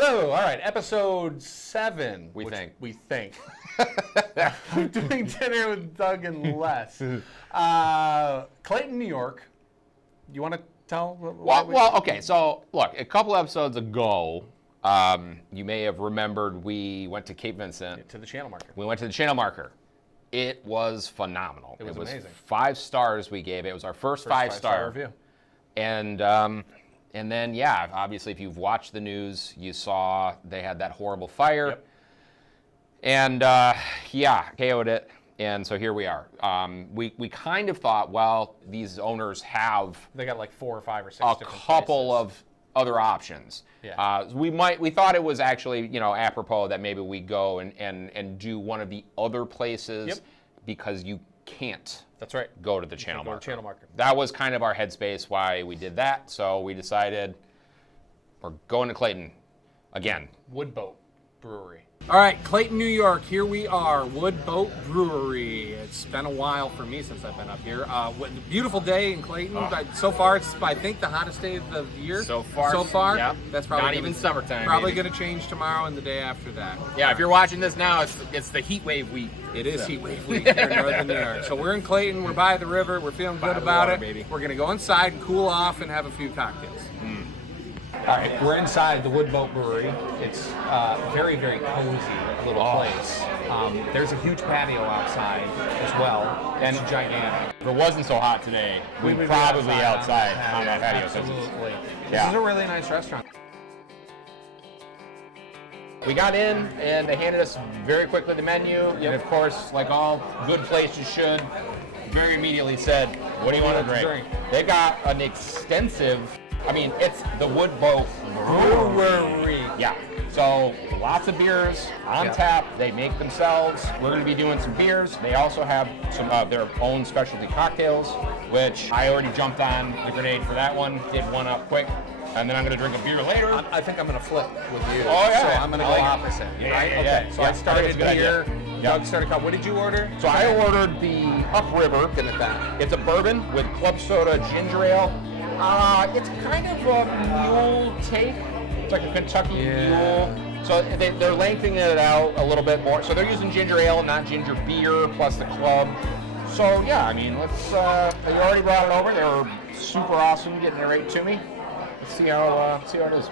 Hello, all right, episode 7. We think. I'm doing dinner with Doug and Les. Clayton, New York. You want to tell? Well, okay, so look, a couple episodes ago, you may have remembered we went to Cape Vincent. To the channel marker. We went to the channel marker. It was phenomenal. It was amazing. 5 stars we gave it. It was our first 5-star review. And then, yeah, obviously, if you've watched the news, you saw they had that horrible fire. Yep. And, yeah, KO'd it. And so here we are. We kind of thought, well, these owners have... They got like 4 or 5 or 6 a different couple places. of other options. Yeah. We thought it was actually, apropos that maybe we go and do one of the other places. Yep. Because you can't That's right. go to the channel Go to marker. channel marker. That was kind of our headspace why we did that. So we decided we're going to Clayton again. Wood Boat Brewery. All right, Clayton, New York, here we are, Wood Boat Brewery. It's been a while for me since I've been up here. Beautiful day in Clayton. So far, it's, I think, the hottest day of the year. So far, yeah. That's probably not even summertime. Probably maybe. going to change tomorrow and the day after that. Yeah, if you're watching this now, it's the heat wave week. It is heat wave week here in northern New York. So we're in Clayton. We're by the river. We're feeling good about it. Baby. We're going to go inside and cool off and have a few cocktails. All right, we're inside the Wood Boat Brewery. It's very, very cozy little place. There's a huge patio outside as well, and it's gigantic. If it wasn't so hot today, we'd be probably be outside on that patio. Absolutely. Yeah. This is a really nice restaurant. We got in, and they handed us very quickly the menu. And of course, like all good places should, very immediately said, what do you want to drink? They got an extensive, it's the Wood Boat Brewery. Yeah. So lots of beers on tap. They make themselves. We're going to be doing some beers. They also have some of their own specialty cocktails, which I already jumped on the grenade for that one. Did one up quick. And then I'm going to drink a beer later. I think I'm going to flip with you. Oh, yeah. So I'm going to go opposite. Yeah, right? yeah, Okay. yeah. So Yeah, I started that's a good here. idea. Doug started coffee. What did you order? So I ordered the Upriver. Looking at that. It's a bourbon with club soda ginger ale. It's kind of a mule take. It's like a Kentucky mule. So they're lengthening it out a little bit more. So they're using ginger ale, not ginger beer, plus the club. So yeah, let's. You already brought it over. They were super awesome getting it right to me. Let's see how it is.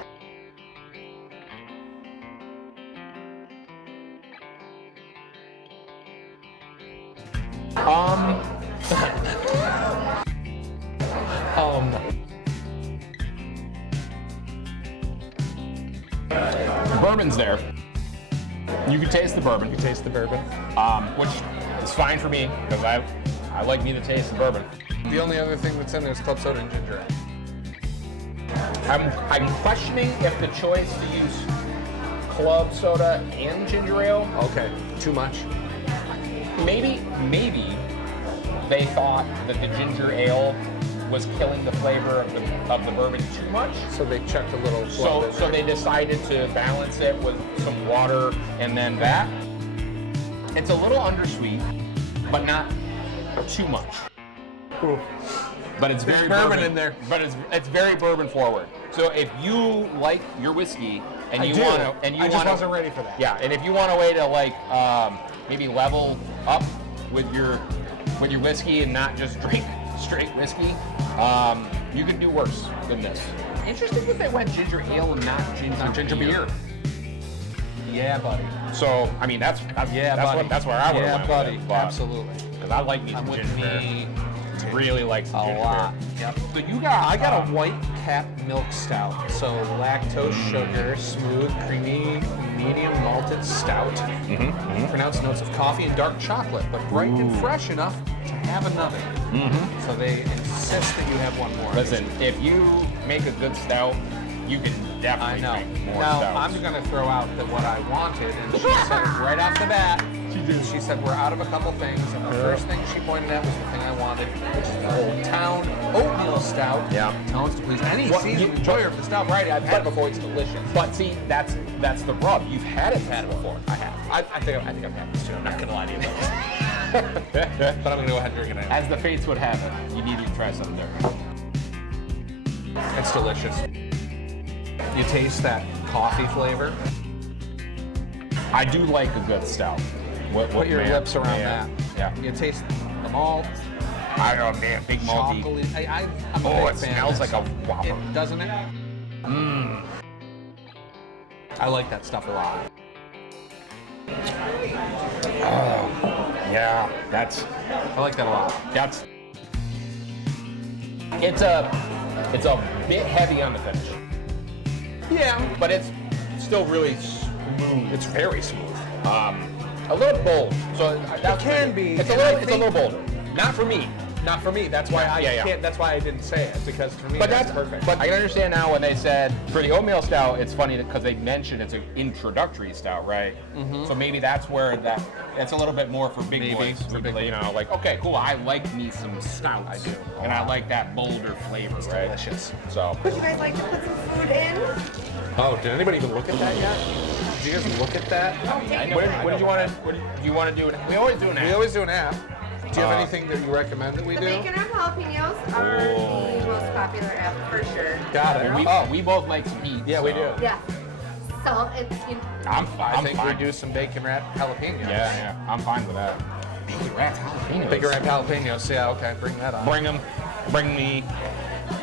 The bourbon's there. You can taste the bourbon. You taste the bourbon. Which is fine for me because I like me to taste the bourbon. The only other thing that's in there is club soda and ginger ale. I'm questioning if the choice to use club soda and ginger ale. Okay. Too much. Maybe they thought that the ginger ale was killing the flavor of the bourbon too much. So they checked a little club. So they decided to balance it with some water and then that. It's a little undersweet, but not too much. Ooh. But it's very bourbon in there. But it's very bourbon forward. So if you like your whiskey and I just wasn't ready for that. Yeah, and if you want a way to maybe level up with your whiskey and not just drink straight whiskey, you can do worse than this. Interesting that they went ginger ale and not ginger beer. Yeah, buddy. So that's where I would have went buddy. with it. Absolutely. Because I like me some ginger beer. Really like some ginger lot. beer. Yep. So I got a white cap milk stout. So lactose, sugar, smooth, creamy, medium malted stout. Pronounced notes of coffee and dark chocolate, but bright and fresh enough to have another. So they insist that you have one more. Listen, if you make a good stout, you can definitely make more now, stouts. I'm going to throw out what I wanted, and she said right off the bat, she said we're out of a couple things, and the first thing she pointed at was the thing I wanted, which is the Old Town Oatmeal Stout. Yeah. Tell us to please. Any seasoned enjoyer of the stout variety, I've had it before. It's delicious. But see, that's the rub. You've had it before. I have. I think I've had this too. I'm not going to lie to you about this. But I'm going to go ahead and drink it anyway. As the fates would have it, you need to try something there. It's delicious. You taste that coffee flavor. I do like a good stout. Put your lips around that. Yeah. You taste the malt. I don't know, man. Big malty. Chocolate. I'm a Oh, big it fan smells of like this. a Whopper. Doesn't it? Mmm. I like that stuff a lot. Oh, yeah. I like that a lot. It's a bit heavy on the finish. Yeah. But it's still really smooth. It's very smooth. A little bold. So that can be. It's And a little bolder. Not for me. Not for me. That's why I Yeah. can't. That's why I didn't say it, because for me But that's perfect. But I can understand now when they said for the oatmeal stout, it's funny because they mentioned it's an introductory stout, right? So maybe that's where that's a little bit more for big boys. for big you know, like okay, cool. I like me some stouts. I do. And I like that bolder flavor, right? Delicious. So Would you guys like to put some food in? Oh, did anybody even look at that yet? Did you guys look at that? what did you want to do? We always do an We always do an app. Do you have anything that you recommend that we The do? bacon and jalapenos are the most popular app for sure. Got it. We both like some heat. Yeah, we do. Yeah. So it's I'm I think fine. we do some bacon wrapped jalapenos. Yeah, I'm fine with that. Bacon wrapped jalapenos. Bacon wrapped jalapenos. Yeah, okay, bring that on. Bring them. Bring me.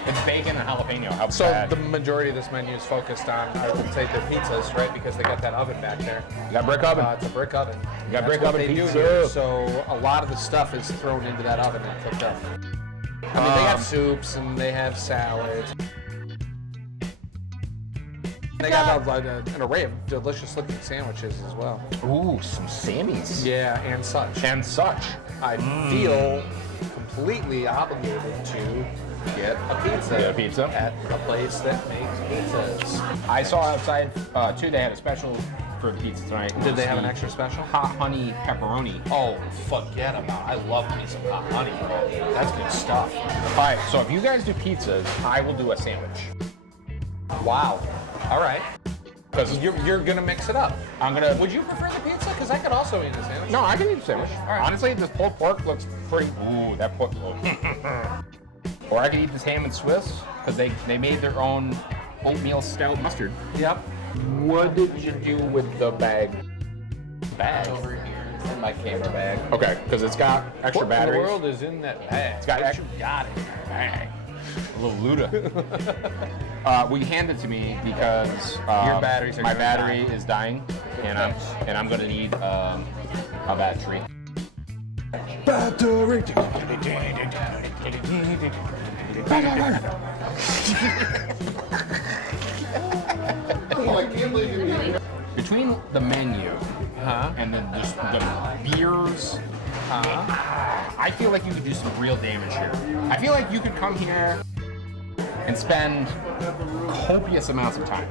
It's bacon and jalapeno. How So bad? the majority of this menu is focused on, I would say, the pizzas, right? Because they got that oven back there. You got brick oven. It's a brick oven. You got That's brick what oven they do pizza. here. So a lot of the stuff is thrown into that oven and cooked up. I mean, they have soups and they have salads. They got an array of delicious-looking sandwiches as well. Ooh, some Sammys. Yeah, and such. And such. I feel completely obligated to get a pizza. Get a pizza. At a place that makes pizzas. I saw outside too. They had a special for the pizza tonight. Did they have an extra special? hot honey pepperoni? Oh, forget about it. I love me some hot honey. That's good stuff. All right. So if you guys do pizzas, I will do a sandwich. Wow. All right. Because You're gonna mix it up. I'm gonna. Would you prefer the pizza? Because I could also eat a sandwich. No, I can eat a sandwich. All right. Honestly, this pulled pork looks pretty. Ooh, that pork. Or I could eat this ham and Swiss because they made their own oatmeal stout mustard. Yep. What did you do with the bag? Bag over here. It's in my camera bag. Okay, because it's got extra batteries. What in the world is in that bag? It's got What extra. you got in that bag? A little Luda. Will you hand it to me because Your batteries are my gonna battery die. is dying, and I'm gonna need a battery. Battery. Between the menu and then just the beers, I feel like you could do some real damage here. I feel like you could come here and spend copious amounts of time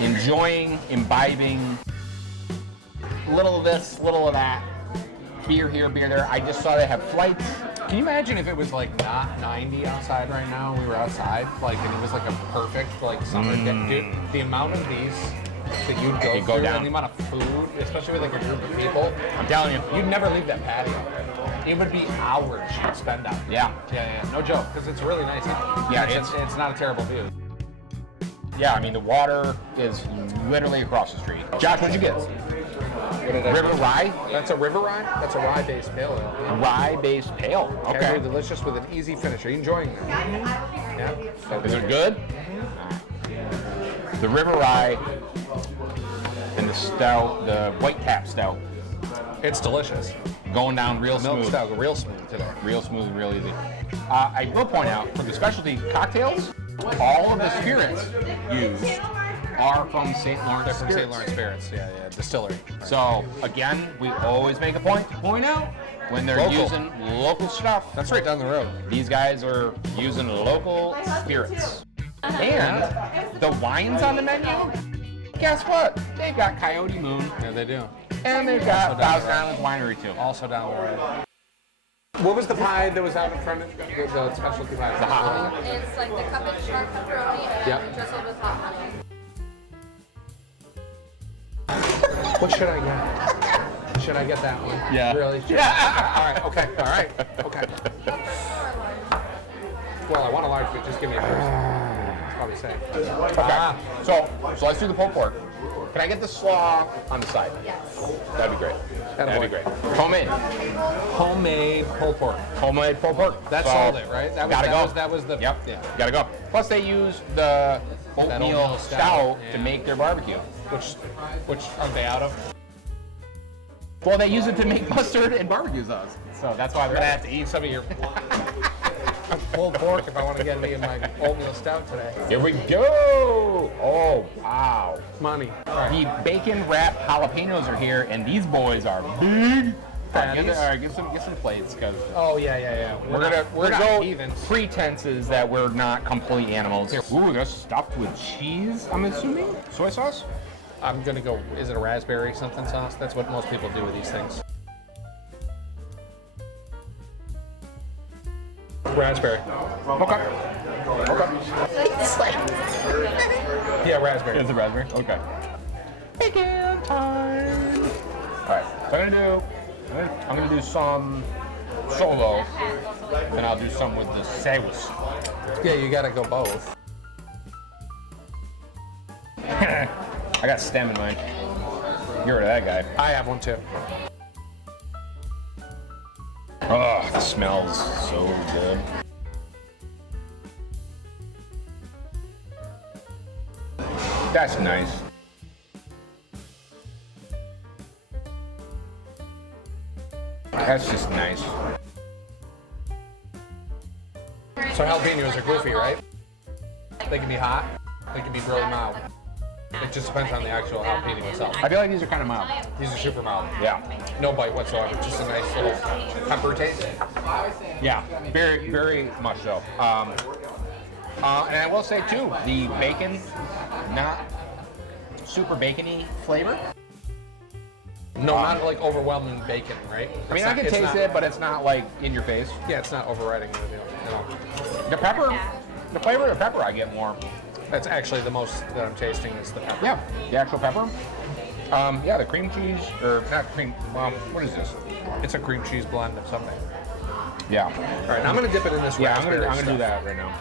enjoying, imbibing, little of this, little of that, beer here, beer there. I just saw they have flights. Can you imagine if it was like not 90 outside right now? We were outside, like, and it was like a perfect like summer day. Dude, the amount of these that you'd go You'd go through, down. and the amount of food, especially with like a group of people, I'm telling you. you'd never leave that patio. It would be hours you'd spend out there. Yeah. No joke, because it's really nice. Yeah, it's not a terrible view. Yeah, I mean, the water is literally across the street. Josh, what'd you get? River Rye? That's a river rye. That's a rye-based pale ale. Rye-based pale. Casually Okay. delicious with an easy finish. Are you enjoying that? Yeah. So Is it good? The River Rye and the stout, the white cap stout, It's delicious. going down real Milk smooth. stout, real smooth today. Real smooth, real easy. I will point out, for the specialty cocktails, all of the spirits used are from St. Lawrence They're from St. Spirits. Lawrence Spirits. Yeah, distillery. So, again, we always make a point to point out when they're Local. using local stuff. That's right down the road. These guys are using local spirits. And the wines on the menu, guess what? They've got Coyote Moon, Yeah, they do. and they've got Also down Thousand the road. Islands Winery too. Also down the road. What was the pie that was out in front of the specialty pie? The hot honey. It's like the cup and shark pepperoni and Yep. drizzled with hot honey. What should I get? Should I get that one? Yeah. Really? Should All right. Okay. All right. Okay. Well, I want a large, but just give me a first. probably say. Okay. So let's do the pulled pork. Can I get the slaw on the side? Yes. That'd be great. That'd be great. Homemade. Homemade pulled pork. Homemade pulled pork. That So, sold it, right? That was the. Yep. Yeah. Gotta go. Plus they use the oatmeal oatmeal stout yeah. to make their barbecue. Which aren't they out of? Well, they use it to make mustard and barbecue sauce. So that's why I'm gonna have to eat some of your pulled pork if I want to get me in my oatmeal stout today. Here we go. Oh, wow. Money. The bacon wrapped jalapenos are here, and these boys are big. All right, get some plates, because Oh yeah. we're not gonna go heathens. pretenses that we're not complete animals. Ooh, they're stuffed with cheese, I'm assuming? Soy sauce? I'm gonna go. Is it a raspberry something sauce? That's what most people do with these things. Raspberry. Okay. It's like, Yeah, raspberry. It's a raspberry? Okay. Bacon time! Alright, so I'm gonna do some solo, and I'll do some with the sauce. Yeah, you gotta go both. I got stem in mine. Get rid of that guy. I have one too. Oh, the smells so good. That's nice. That's just nice. So jalapenos are goofy, right? They can be hot. They can be really mild. It just depends on the actual jalapeno itself. I feel like these are kind of mild. These are super mild. Yeah. No bite whatsoever. Just a nice little pepper taste. Yeah, very, very much so. And I will say too, the bacon, not super bacony flavor. No, not like overwhelming bacon, right? I mean, I can taste it, but it's not like in your face. Yeah, it's not overriding the meal. No. The pepper, the flavor of the pepper I get more. That's actually the most that I'm tasting is the pepper. Yeah, the actual pepper. Yeah, the cream cheese, or not cream, what is this? It's a cream cheese blend of something. Yeah. All right, now I'm gonna dip it in this Yeah, raspberry I'm gonna do stuff. that right now.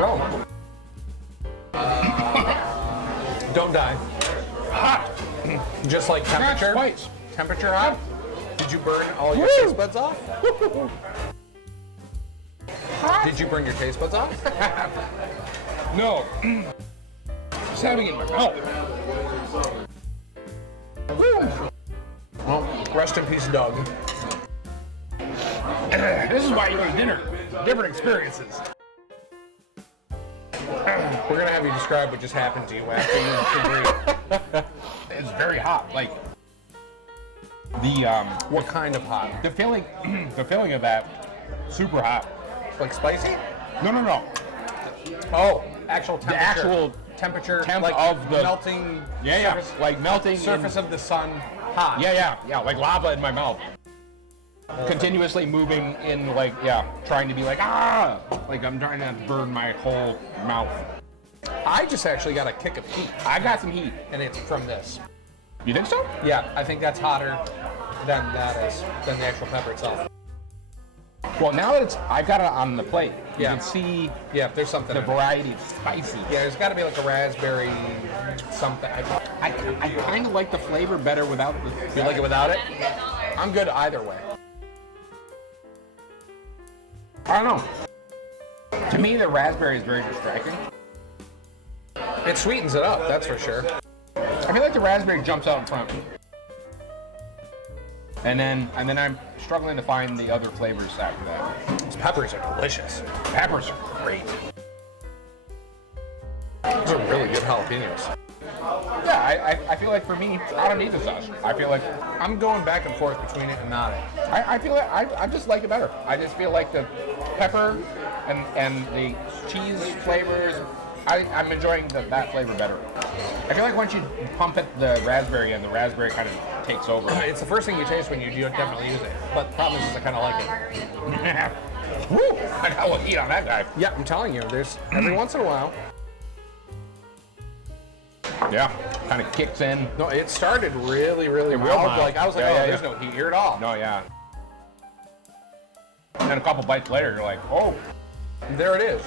Roll. Don't die. Hot. Just like temperature. Spice. Temperature hot. Did you burn all your Woo! taste buds off? Did you burn your taste buds off? No. Just having it in my mouth. Well, rest in peace, Doug. This is why you go to dinner. Different experiences. We're gonna have you describe what just happened to you after you agree. It's very hot. Like the What kind of hot? the filling, the filling of that, super hot. Like spicy? No. Oh, actual temperature. The actual temperature, temp like of the melting Yeah, surface, like melting surface in, of the sun hot. yeah, like lava in my mouth. Continuously moving in, like, trying to be like, like I'm trying to burn my whole mouth. I just actually got a kick of heat, I got some heat. and it's from this. You think so? Yeah, I think that's hotter than the actual pepper itself. Well, now that I've got it on the plate, you Yeah. can see Yeah, there's something. the in it. variety of spices. Yeah, there's got to be like a raspberry something. I kind of like the flavor better without the. You like it without it? I'm good either way. I don't know. To me, the raspberry is very distracting. It sweetens it up, that's for sure. I feel like the raspberry jumps out in front. And then I'm struggling to find the other flavors after that. These peppers are delicious. Peppers are great. Those are really good jalapenos. Yeah, I feel like for me, I don't need the sauce. I feel like I'm going back and forth between it and not it. I feel like I just like it better. I just feel like the pepper and the cheese flavors, I'm enjoying that flavor better. I feel like once you pump it the raspberry and the raspberry kind of takes over. It's the first thing you taste when you do definitely use it. But the problem is I kind of like it. Woo! I got a little heat on that guy. Yeah, I'm telling you, there's every once in a while. Yeah. kind of kicks in. No, it started really, really Real mild. mild. Like I was like, Yeah, oh, there's no heat here at all. No, yeah. And then a couple bites later, you're like, oh, There it is.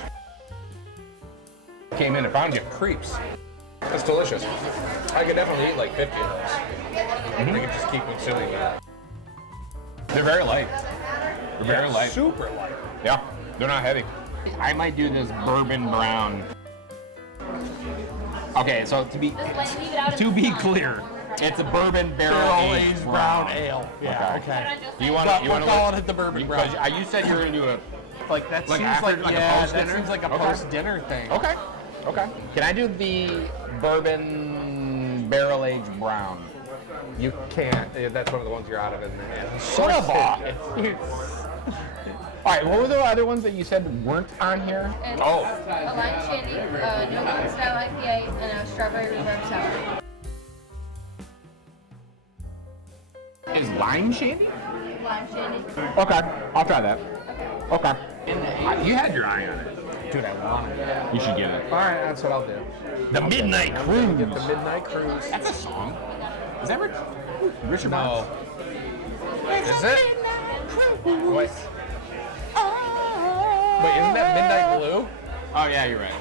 came in and found you. Creeps. It's delicious. I could definitely eat like 50 of those. I could just keep consuming that. They're very light. They're very light. Super light. Yeah, they're not heavy. I might do this bourbon brown. Okay, so to be clear, it's a bourbon barrel-aged brown ale. Yeah, okay. Do you want But to? we're calling it the bourbon brown. Because you said you were gonna do a. Like that Like seems after- like, like a yeah, post-dinner? that seems like a Okay. post-dinner thing. Okay. Okay. Can I do the bourbon barrel-aged brown? You can't. That's one of the ones you're out of in there. Son of a. All right. What were the other ones that you said weren't on here? It's Oh. a lime shandy, New England style IPA, and a strawberry rhubarb sour. Is lime shandy? Lime shandy. Okay. I'll try that. Okay. You had your eye on it. Dude, I want it. You should get it. All right, that's what I'll do. The Midnight Cruise. Get the Midnight Cruise. That's a song. Is that Richard No. Marx? Is it? Wait. Wait, isn't that Midnight Blue? Oh yeah, you're right.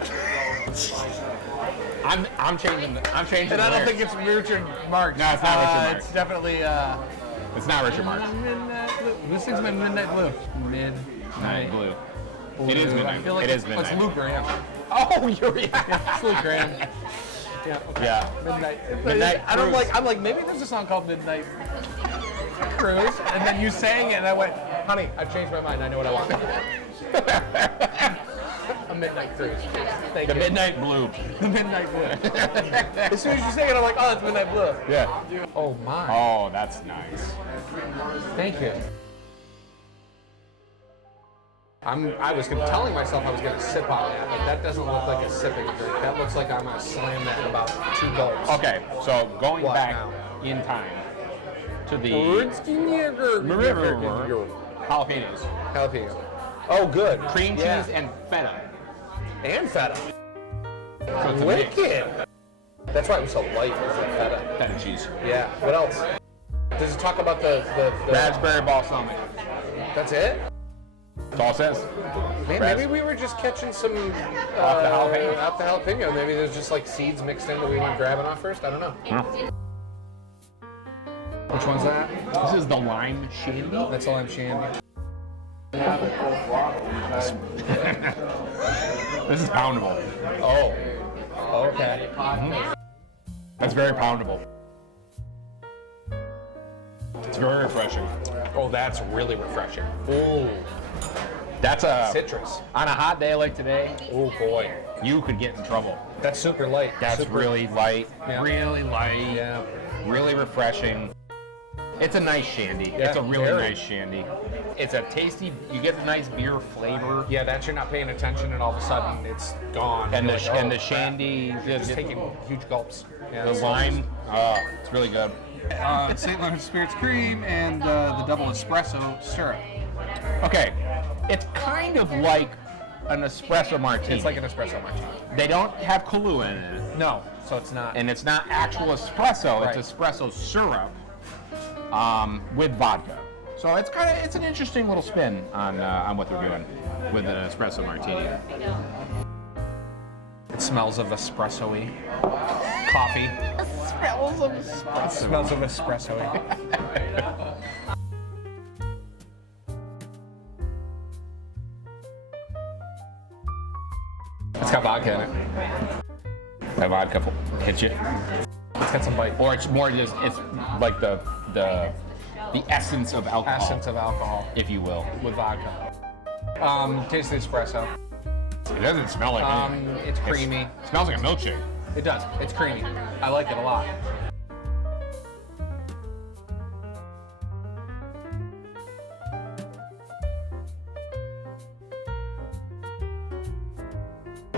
I'm changing. I'm changing. And the I don't lyrics. think it's Richard Marx. No, it's not Richard Marx. It's definitely It's not Richard Marx. Midnight Blue. Who sings Midnight Blue? Night Blue. It is midnight. I feel like It is it's midnight. Luke Graham. Oh, you're It's Luke Graham. Yeah. Okay. Yeah. Midnight I don't Cruise. like. I'm like maybe there's a song called Midnight Cruise, and then you sang it, and I went, honey, I've changed my mind. I know what I want. A Midnight Cruise. Thank The you. Midnight Blue. The Midnight Blue. As soon as you sang it, I'm like, oh, it's Midnight Blue. Yeah. Oh my. Oh, that's nice. Thank you. I was telling myself I was going to sip on that, but that doesn't look like a sipping drink. That looks like I'm going to slam that in about 2 gulps. Okay, so going What back now? in time to the jalapenos, Jalapeno. Oh, good. cream cheese Yeah. and feta. And feta. So it's a mix. Wicked. That's why it was so light. It was like feta. Feta cheese. Yeah. What else? Does it talk about the Raspberry balsamic. That's it? That's all it says. Man, maybe we were just catching some Off the jalapeno. Off the jalapeno. Maybe there's just like seeds mixed in that we weren't grabbing off first. I don't know. Which one's that? This is the lime shandy. That's a lime shandy. This is poundable. Oh. Okay. That's very poundable. It's very refreshing. Oh, that's really refreshing. Ooh. That's a Citrus. on a hot day like today. Oh boy. You could get in trouble. That's super light. That's super, really light. Yeah. Really light. Yeah. Really refreshing. It's a nice shandy. Yeah, It's a really very. nice shandy. It's a tasty. You get the nice beer flavor. Yeah, that you're not paying attention and all of a sudden it's gone. And You're the like, oh, and the crap. shandy, Just taking huge gulps. Yeah, the it's lime. It's really good. St. Lawrence Spirits Cream and the double espresso syrup. Okay, it's kind of like an espresso martini. It's like an espresso martini. They don't have Kahlua in it, No, so it's not. and it's not actual espresso. Right. It's espresso syrup with vodka. So it's an interesting little spin on what they're doing with an espresso martini. It smells of espresso-y. Coffee. Smells of espresso. It smells of espresso-y. It's got vodka in it. That vodka hits you, It's got some bite. or it's more just it's like the essence of alcohol, Essence of alcohol if you will. with vodka. Taste the espresso. It doesn't smell like anything. It's creamy. It smells like a milkshake. It does. It's creamy. I like it a lot.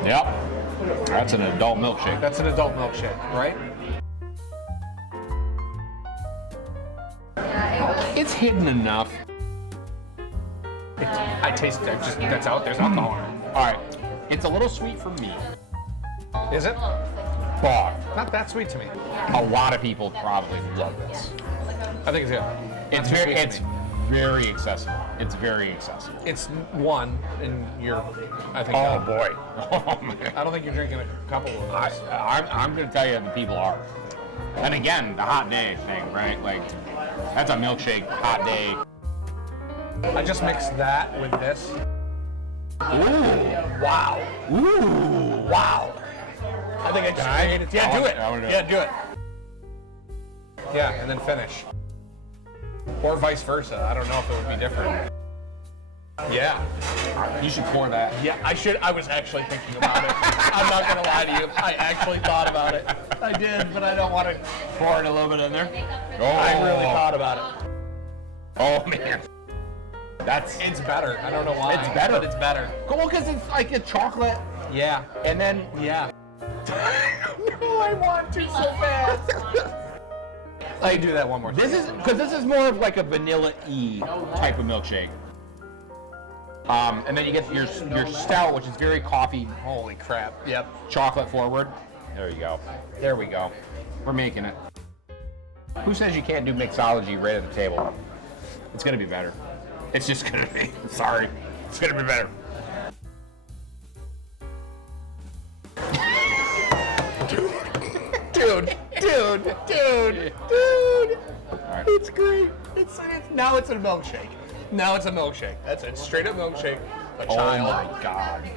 Yep, that's an adult milkshake. That's an adult milkshake, right? It's hidden enough. I taste it. That's out. There's alcohol in it. All right, it's a little sweet for me. Is it? But Not that sweet to me. a lot of people probably love this. I think it's good. It's Not too very, sweet to it's me. very accessible. It's very accessible. It's one, and you're, I think. Oh done. boy. Oh man. I don't think you're drinking a couple of those. I'm going to tell you, the people are. And again, the hot day thing, right? Like, that's a milkshake hot day. I just mixed that with this. Ooh. Wow. Ooh. Wow. I think I just created it. Yeah, do it. I wanna do Yeah, it. do it. Yeah, and then finish. Or vice versa. I don't know if it would be different. Yeah. You should pour that. Yeah, I should. I was actually thinking about it. I'm not going to lie to you. I actually thought about it. I did, but I don't want to Pour it a little bit in there. Oh. I really thought about it. Oh man. It's better. I don't know why. It's better. But it's better. Well, because it's like a chocolate, Yeah. and then Yeah. no, I want to so fast. Like, do that one more time. This is more of like a vanilla-y type of milkshake. And then you get your stout, which is very coffee. Holy crap. Yep. Chocolate forward. There you go. There we go. We're making it. Who says you can't do mixology right at the table? It's gonna be better. It's just gonna be. Sorry. It's gonna be better. Dude. Right. It's great. Now it's a milkshake. Now it's a milkshake. That's it. Straight up milkshake. A Oh child. my god.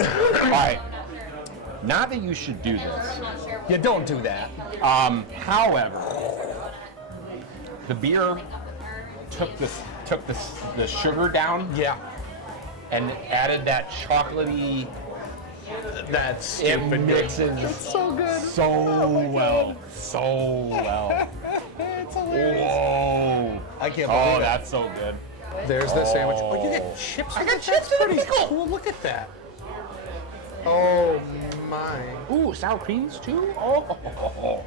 Alright. Not that you should do this. Yeah, don't do that. However, the beer took the sugar down Yeah. and added that chocolatey. That's It stupid. mixes It's so good. so well. So well. It's hilarious. Whoa. I can't believe Oh, it. that's so good. There's the sandwich. Oh, you get chips. I with got it? chips That's and a pretty pickle. cool. Look at that. Oh my. Ooh, sour creams too? Oh.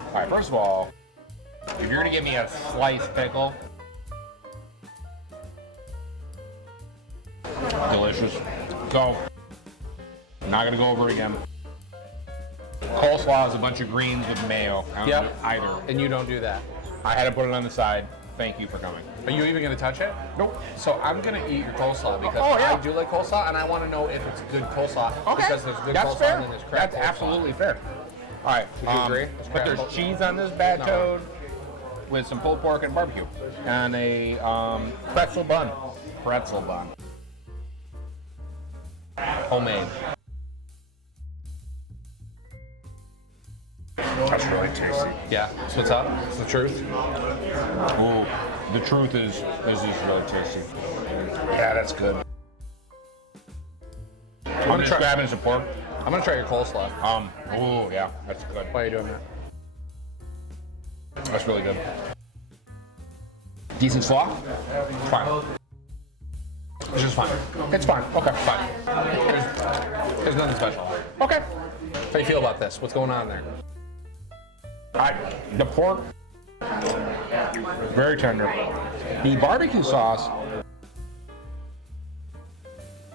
All right, first of all, if you're gonna give me a sliced pickle, delicious. Go. I'm not gonna go over it again. Coleslaw is a bunch of greens with mayo. I don't Yep. do either. And you don't do that. I had to put it on the side. Thank you for coming. Are you even gonna touch it? Nope. So I'm gonna eat your coleslaw because Oh, yeah. I do like coleslaw, and I want to know if it's good coleslaw. Because there's good That's coleslaw fair. and then there's crap. That's absolutely fair. All right. Would you agree? It's But crap there's coleslaw. cheese on this bad No. toad with some pulled pork and barbecue, and a pretzel bun. Pretzel bun. Homemade. That's really tasty. Yeah. So what's up? It's the truth. Ooh, the truth is, this is really tasty. Yeah, that's good. I'm just try- grabbing some pork. I'm gonna try your coleslaw. Ooh, yeah, that's good. Why are you doing that? That's really good. Decent slaw? Fine. It's just fine. It's fine. Okay, Fine. There's nothing special. Okay. How do you feel about this? What's going on there? The pork, very tender. The barbecue sauce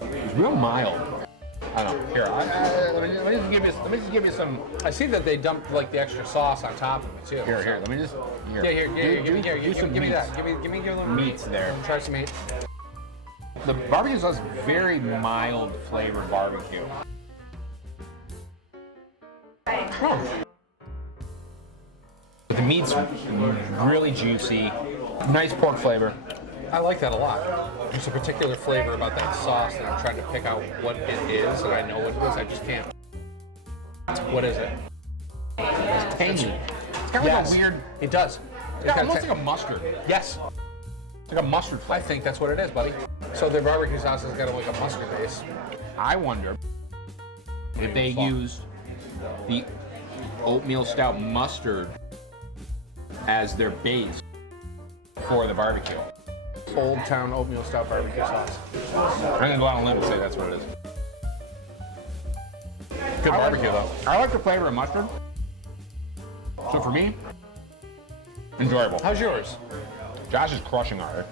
is real mild. I don't know. Here, let me just give you some. I see that they dumped like the extra sauce on top of it too. Here. Let me just. Here. Yeah, here, give me some that. Give me a little meats there. Try some meat. The barbecue sauce is very mild flavored barbecue. But the meat's really juicy, nice pork flavor. I like that a lot. There's a particular flavor about that sauce that I'm trying to pick out what it is, and I know what it is. I just can't. What is it? It's tangy. It's kind of Yes. like a weird, It does. yeah, almost like a mustard. Yes. It's like a mustard I flavor. think that's what it is, buddy. So their barbecue sauce has got like a mustard base. I wonder if they used the oatmeal stout mustard as their base for the barbecue. Old Town oatmeal stout barbecue sauce. I'm gonna go out on a limb and say that's what it is. Good barbecue though. I like the flavor of mustard. So for me, enjoyable. How's yours? Josh is crushing already.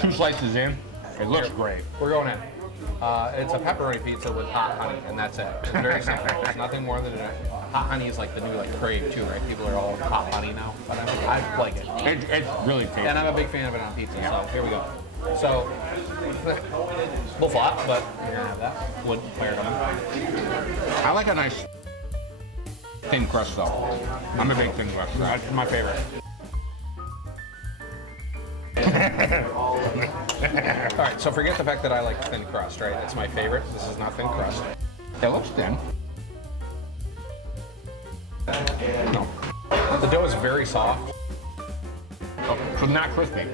2 slices in, it looks great. We're going in. It's a pepperoni pizza with hot honey, and that's it. It's very simple. There's nothing more than it. Hot honey is like the new crave too, right? People are all hot honey now, but I like it. It's really tasty. And I'm a big fan of it on pizza, so here we go. So, a little flat, but you're gonna have that. Wood fired on. I like a nice thin crust though. I'm a big thin crust. That's my favorite. All right, so forget the fact that I like thin crust, right? It's my favorite. This is not thin crust. It looks thin. No. The dough is very soft. Oh, so not crispy.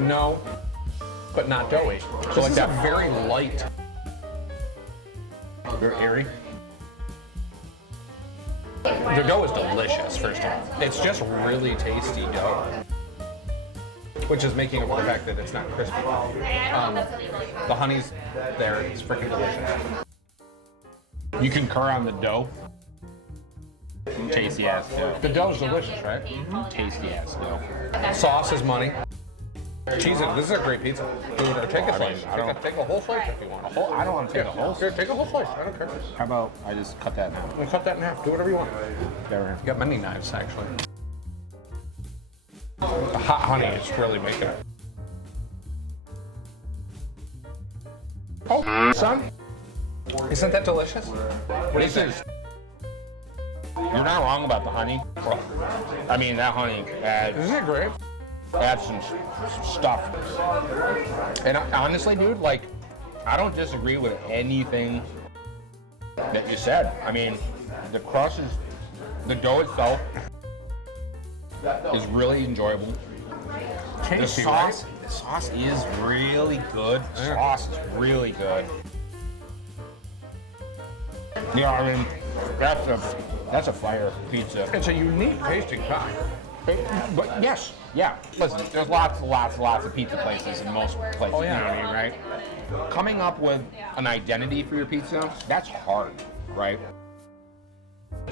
No, but not doughy. So like like that- that very light. Very airy. The dough is delicious, first of all. It's just really tasty dough, which is making up for the fact that it's not crispy. The honey's there, it's freaking delicious. You concur on the dough. Tasty ass dough. The dough's delicious, right? Tasty ass dough. Sauce is money. Cheese, this is a great pizza. Dude, or take a slice. Take a whole slice if you want. I don't want to take a whole. Here, take a whole slice. I don't care. How about I just cut that now? And cut that in half. Do whatever you want. There. You got many knives, actually. The hot honey is really making it. Oh, son. Isn't that delicious? What do you think? You're not wrong about the honey. I mean, that honey Isn't it great? adds some stuff. And honestly, dude, like, I don't disagree with anything that you said. I mean, the crust is, the dough itself is really enjoyable. Tasty, The sauce is really good. The sauce is really good. Yeah, I mean, that's a fire pizza. It's a unique tasting pie. But yes, yeah. Listen, there's lots of pizza places in most places. Oh, yeah. You know what I mean, right? Coming up with an identity for your pizza, that's hard, right?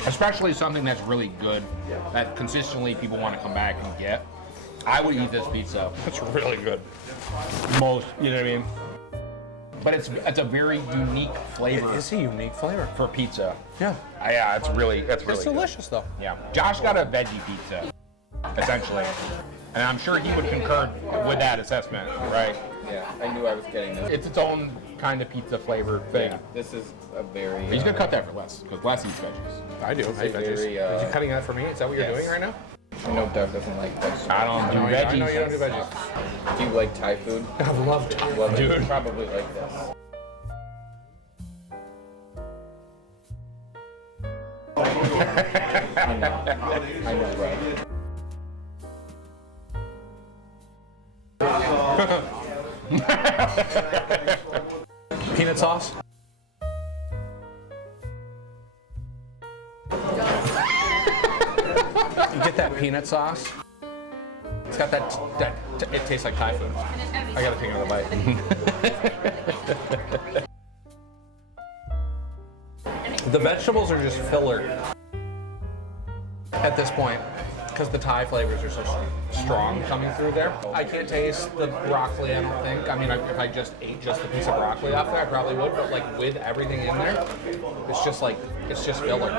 Especially something that's really good, that consistently people want to come back and get. I would eat this pizza. It's really good. Most, you know what I mean? But it's a very unique flavor It's a unique flavor. for pizza. Yeah. Yeah, it's really It's good. delicious, though. Yeah. Josh got a veggie pizza, essentially. And I'm sure he would concur with that assessment, right? Yeah, I knew I was getting this. It's its own kind of pizza flavor thing. Yeah, this is a very. He's gonna cut that for Les, because Les eats veggies. I do. I eat veggies. very, Are you cutting that for me? Is that what you're yes. doing right now? I know Doug doesn't like vegetables. I don't do I veggies. know you don't do veggies. Do you like Thai food? I love Thai. Well, then Dude. you probably like this. I know, right? Peanut sauce? You get that peanut sauce? It's got that it tastes like Thai food. I gotta take another bite. The vegetables are just filler at this point because the Thai flavors are so strong coming through there. I can't taste the broccoli, I don't think. I mean, if I just ate just a piece of broccoli off there, I probably would, but like with everything in there, it's just filler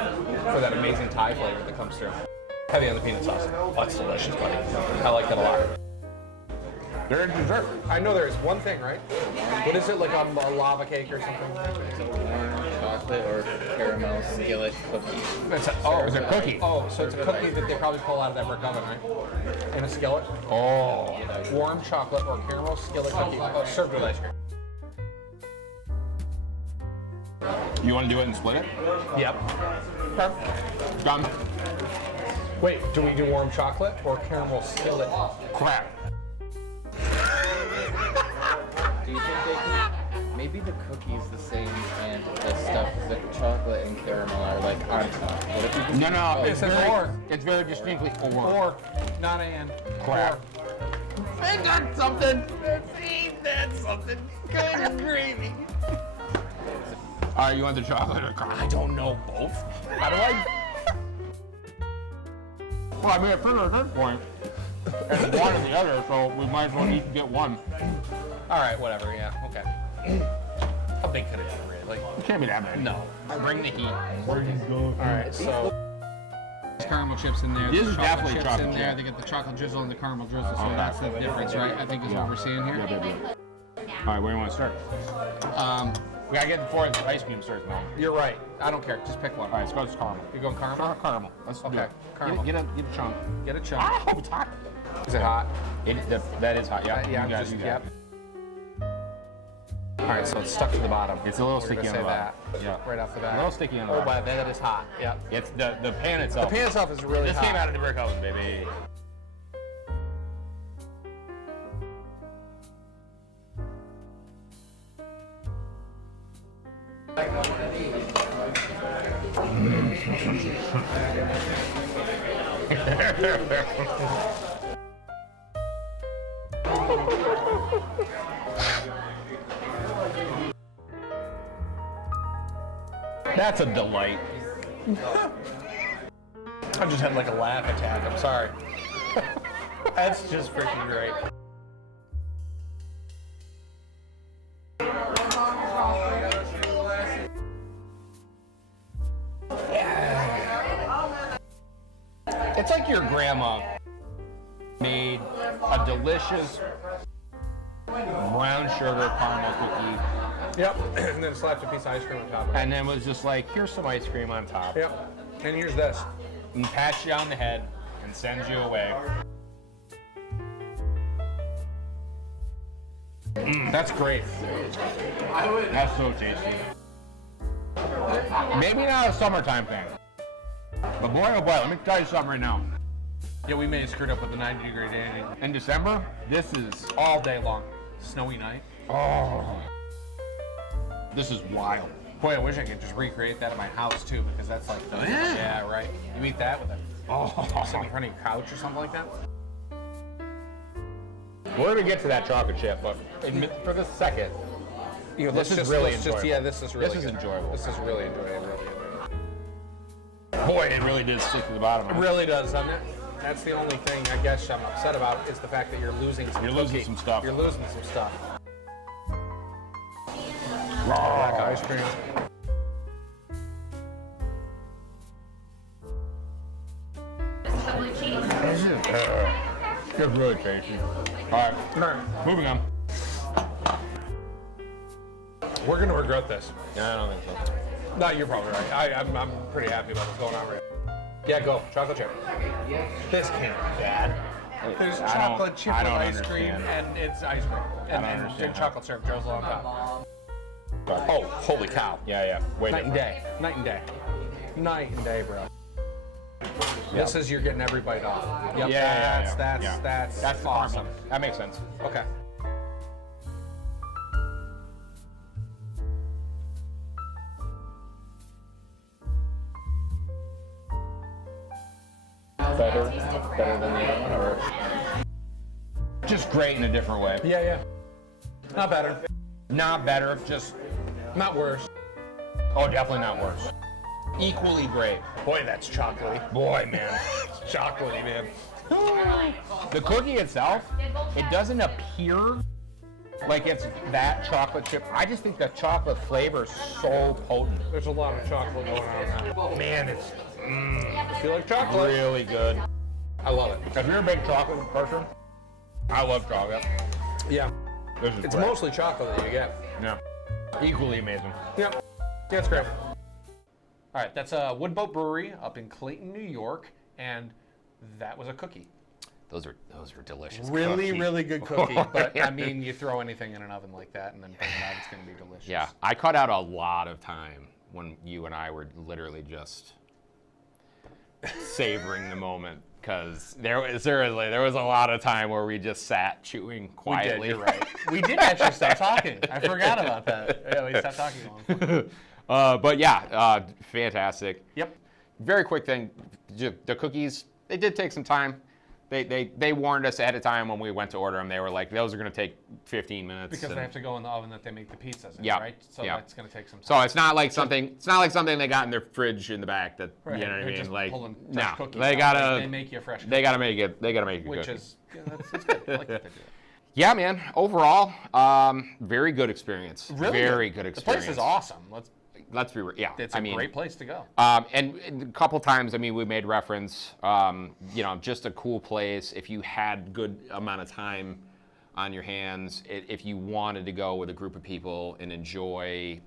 for that amazing Thai flavor that comes through. Heavy on the peanut sauce. Oh, that's delicious, buddy. I like that a lot. There's dessert. I know there is one thing, right? What is it, like a lava cake or something? Warm chocolate or caramel skillet cookie. It's a cookie. Oh, so it's a cookie that they probably pull out of that brick oven, right? In a skillet. Oh. Warm chocolate or caramel skillet cookie. Oh, served with ice cream. You want to do it and split it? Yep. Done. Wait, do we do warm chocolate or caramel skillet? Crap. Do you think they could, maybe the cookie's the same and the stuff, the chocolate and caramel are like on top? What if you could No, It says or. It's very distinctly or. Or, not and. Crap. I got something. That's something. Good and gravy. All right, you want the chocolate or caramel? I don't know both. How do I? Well, I mean, I figured at this point, it's one or the other, so we might as well each get one. All right, whatever. Yeah. Okay. How big could it be, really? It can't be that big. No. Bring the heat. All right. So. Caramel chips in there. This is definitely chips chocolate in there. chip. They get the chocolate drizzle and the caramel drizzle, so that's the difference, right? I think is what we're seeing here. All right, where do you want to start? We gotta get before the ice cream starts melting. You're right. I don't care. Just pick one. All right, let's go with caramel. You're going caramel? Start with caramel. Let's do it. Caramel. Get a chunk. Get a chunk. Oh, it's hot. Is it hot? That is hot. Yeah. Yeah. You got it, Just, you got yep. it. All right, so it's stuck to the bottom. It's a little We're sticky gonna on the say bottom. that. Yeah. Right off the bat. A little sticky on the Oh, bottom. but that is hot. Yep. It's the pan itself. The pan itself is really This hot. came out of the brick oven, baby. That's a delight. I just had like a laugh attack. I'm sorry. That's just freaking great. It's like your grandma made a delicious brown sugar caramel cookie Yep. And then slapped a piece of ice cream on top of it. and then was just like, here's some ice cream on top. Yep. And here's this. And pats you on the head and sends you away. That's great. That's so tasty. Maybe not a summertime thing. But boy, oh boy, let me tell you something right now. Yeah, we may have screwed up with the 90-degree day. In December, this is, All day long. Snowy night. oh, this is wild. Boy, I wish I could just recreate that at my house too, because that's like, yeah, right. You eat that with sitting in front of your couch or something like that. We're gonna get to that chocolate chip, but for this second, This is really enjoyable. Yeah, this is really This is good. enjoyable. This is really enjoyable. boy, it really did stick to the bottom. It really does, doesn't it? That's the only thing I guess I'm upset about is the fact that you're losing some You're losing cookie. some stuff. You're losing some stuff. Black Black ice cream. It's really tasty. All right, moving on. We're going to regret this. Yeah, I don't think so. No, you're probably right. I'm pretty happy about what's going on right now. Yeah, go. Chocolate chip. This can't be bad. There's chocolate chip with ice cream, and it's ice cream. And chocolate syrup drizzle on top. Oh, holy cow. Yeah. Way Night and different. day. Night and day. Night and day, bro. This is you're getting every bite off. Yep, Yeah. That's That's awesome. awesome. That makes sense. Okay. Better than the other one, or Just great in a different way. Yeah. Not better. Not better, just, Not worse. oh, definitely not worse. Equally great. Boy, that's chocolatey. Boy, man. It's chocolatey, man. The cookie itself, it doesn't appear like it's that chocolate chip. I just think the chocolate flavor is so potent. There's a lot of chocolate going on now. Man, it's I feel like chocolate. really good. I love it. If you're a big chocolate person, I love chocolate. Yeah. This is It's great. mostly chocolate that you get. Yeah. Equally amazing. Yeah. Yeah, it's great. All right, that's Wood Boat Brewery up in Clayton, New York, and that was a cookie. Those are delicious. Really, cookies. really good cookie. But I mean, you throw anything in an oven like that and then bring it out, it's going to be delicious. Yeah, I cut out a lot of time when you and I were literally just savoring the moment because there was a lot of time where we just sat chewing We did, quietly. you're right. We did actually stop talking. I forgot about that. Yeah, we stopped talking long. But yeah, fantastic. Yep. Very quick thing, the cookies, they did take some time. They warned us ahead of time when we went to order them. They were like, those are going to take 15 minutes. Because they have to go in the oven that they make the pizzas in, Yeah. right? So Yeah. that's going to take some time. So it's not like something. It's not like something they got in their fridge in the back. That Right. you know what I They're mean? just Like pulling no, fresh cookies they out. gotta. They make you a fresh. They gotta make it. They gotta make it. Which cookie. is that's good. I like that they do it. Yeah, man. Overall, very good experience. Really very good The experience. place is awesome. Let's be real. Yeah, It's a great place to go. And a couple times, I mean, we made reference. Just a cool place. If you had good amount of time on your hands, if you wanted to go with a group of people and enjoy,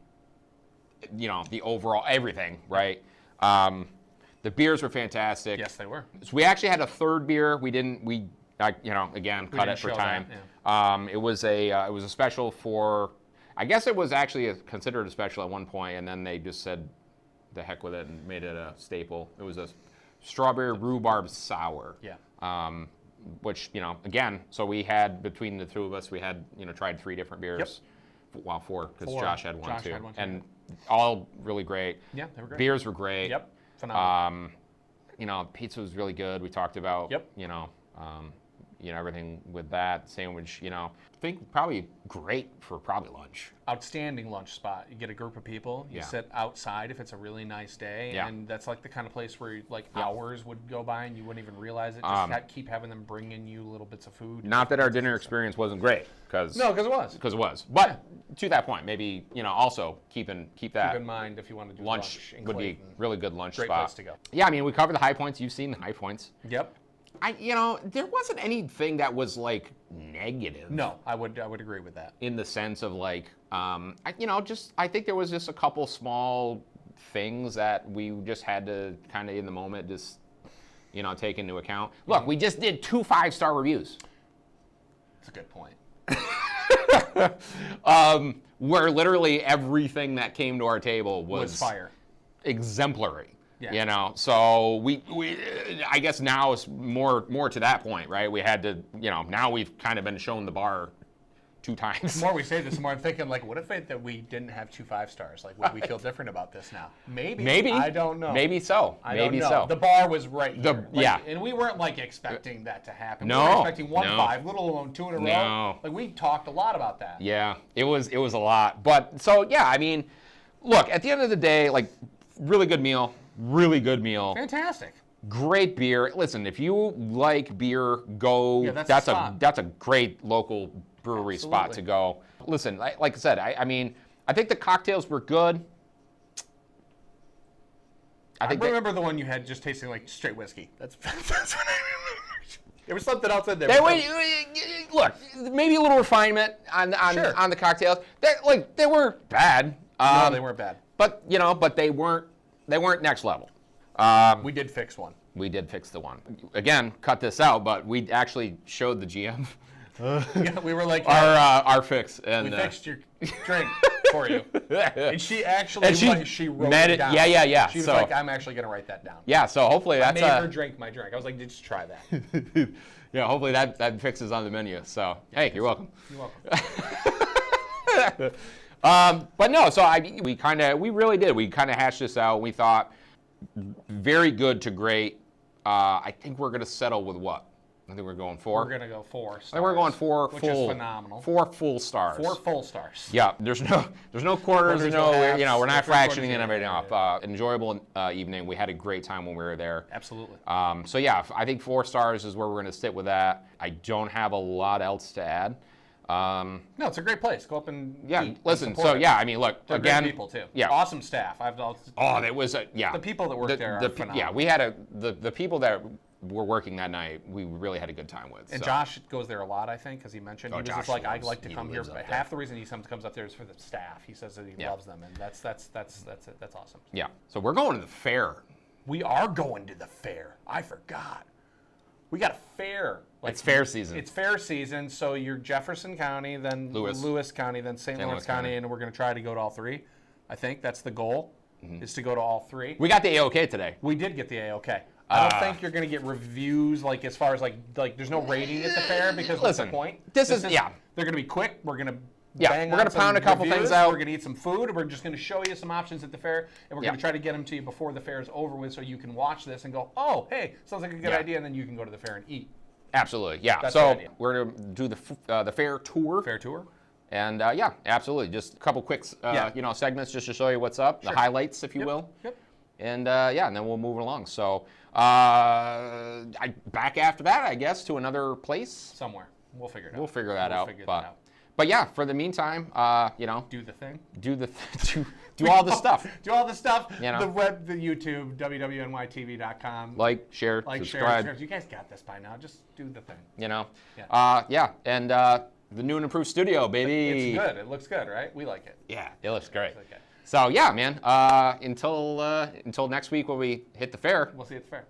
the overall everything, right? The beers were fantastic. Yes, they were. So we actually had a third beer. We didn't. Again, cut it for show time. that, It was a special for. I guess it was actually considered a special at one point, and then they just said, "The heck with it," and made it a staple. It was a strawberry rhubarb sour. Yeah. Which again, so we had between the two of us, we had tried 3 different beers. Yep. Well, 4 because 4. Josh had one Josh too, had one too. and all really great. Yeah, they were great. Beers were great. Yep. Phenomenal. Pizza was really good. We talked about, Yep. Everything with that sandwich. I think probably great for probably lunch. Outstanding lunch spot. You get a group of people. You Yeah. sit outside if it's a really nice day, Yeah. and that's like the kind of place where hours would go by and you wouldn't even realize it. Just keep having them bring in you little bits of food. Not that our dinner experience wasn't great, because No, because it was. it was. But to that point, maybe also keep that Keep in mind if you want to do lunch in would be Clayton. really good lunch Great spot. place to go. Yeah, I mean, we covered the high points. You've seen the high points. Yep. There wasn't anything that was like negative. No, I would agree with that. In the sense of like, I think there was just a couple small things that we just had to kind of in the moment just, take into account. Look, we just did 2 5-star reviews. That's a good point. Where literally everything that came to our table Was fire. exemplary. Yeah. So we I guess now it's more to that point, right? We had to, now we've kind of been shown the bar 2 times. The more we say this, the more I'm thinking, like, what if that we didn't have 2 5-stars? Like, would we feel different about this now? Maybe. I don't know. Maybe so. I Maybe don't know. so. The bar was right here. Yeah. And we weren't, like, expecting that to happen. No, We were expecting 1 no. 5, let alone 2 in a row. No. Like, we talked a lot about that. Yeah, it was a lot. But so yeah, I mean, look, at the end of the day, like, really good meal. Fantastic. Great beer. Listen, if you like beer, go. Yeah, that's the spot. That's a great local brewery spot to Absolutely. go. Listen, like I said, I mean, I think the cocktails were good. I remember the one you had just tasting like straight whiskey. That's what I remember. There was something else in there. Look, maybe a little refinement on the cocktails. They weren't bad. No, they weren't bad. But they weren't next level. We did fix one. We did fix the one. Again, cut this out, but we actually showed the GM Yeah, we were like, our fix, and we fixed your drink for you. And she actually, And she wrote met it it- down. yeah. She was So- like, I'm actually going to write that down. yeah. So hopefully I that's made her drink my drink. I was like, just try that. yeah. Hopefully that fix is on the menu. So hey, you're welcome. You're welcome. But no, so we really did. We kind of hashed this out. We thought very good to great. I think we're gonna settle with what? I think we're going 4. We're going to go 4 stars. I think we're going 4 which full. is phenomenal. 4 full stars. 4 full stars. Yeah, there's no quarters, Quarters, no halves, we're not no fractioning three-quarters, and everything yeah, off. Enjoyable evening. We had a great time when we were there. Absolutely. So yeah, I think 4 stars is where we're going to sit with that. I don't have a lot else to add. No, it's a great place. Go up and Yeah, eat listen. and support So it. yeah, I mean, look They're again. great people too. Yeah. Awesome staff. It was yeah. The people that work there are phenomenal. Yeah, we had the people that were working that night. We really had a good time with. And so. Josh goes there a lot, I think, because he mentioned he was Josh just like, I loves- like to he come here. lives But up there. half the reason he comes up there is for the staff. He says that he loves them, and that's awesome. Yeah. So we're going to the fair. We are going to the fair. I forgot. We got a fair. It's fair season. It's fair season, so you're Jefferson County, then Lewis County, then St. Lawrence Lawrence County, County. and we're going to try to go to all 3. I think that's the goal, is to go to all 3. We got the AOK today. We did get the A-OK. I don't think you're going to get reviews as far as like there's no rating at the fair because what's the Listen, point? this is- They're going to be quick. We're going to Yeah, we're gonna pound a couple things out. We're going to eat some food. We're just going to show you some options at the fair, and we're going Yeah. to try to get them to you before the fair is over with, so you can watch this and go, oh, hey, sounds like a good Yeah. idea, and then you can go to the fair and eat. Absolutely, yeah. That's the So idea. we're going to do the fair tour. Fair tour. And yeah, absolutely. Just a couple quick segments just to show you what's up, the highlights, if you will. Yep. And yeah, and then we'll move along. So back after that, I guess, to another place. Somewhere. We'll figure it out. We'll figure that out. Figure that out. But yeah, for the meantime, do the thing. Do all the stuff. Do all the stuff. You know. The web, the YouTube, WWNYTV.com. Like, share, subscribe. Share. You guys got this by now. Just do the thing. You know. Yeah. And the new and improved studio, baby. It's good. It looks good, right? We like it. Yeah, it looks great. Okay. So yeah, man. Until next week when we hit the fair. We'll see you at the fair.